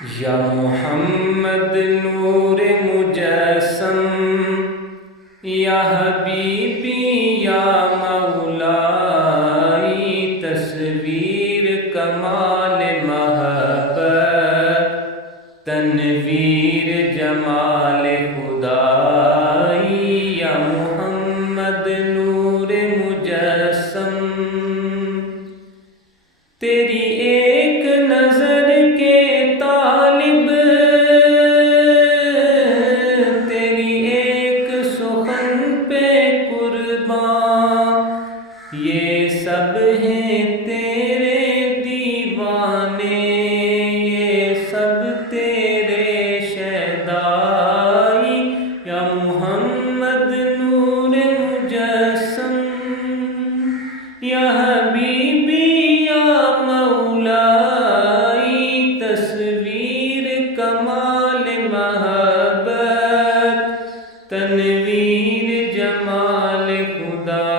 یا محمد نور مجسم، یا حبیبی یا مولائی، تصویر کمال محبت، تنویر جمال خدائی، یا محمد نور مجسم۔ تیری ایک نظر کے طالب، تیری ایک سخن پہ قربان، یہ سب ہیں تیرے دیوانے، یہ سب تیرے شیدائی، یا محمد نور مجسم، یا حبیبی تصویر کمال محبت، تنویر جمال خدا۔